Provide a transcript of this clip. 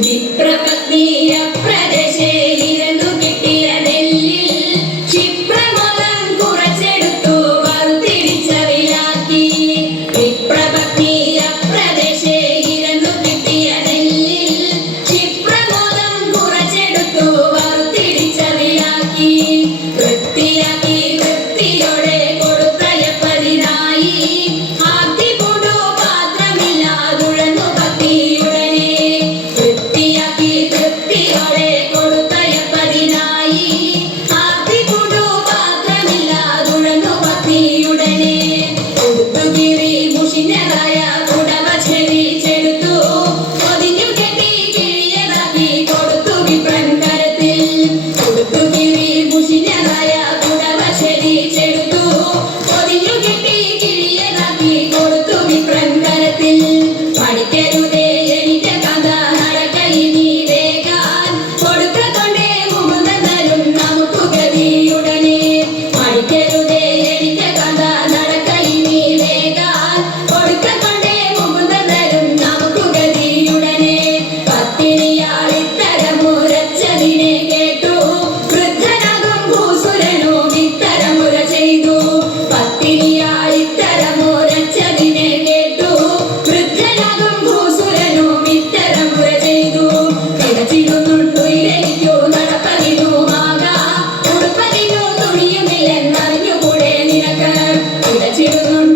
വിപ്രപത്നീയ പ്രദേശേ Spirit. Thank you.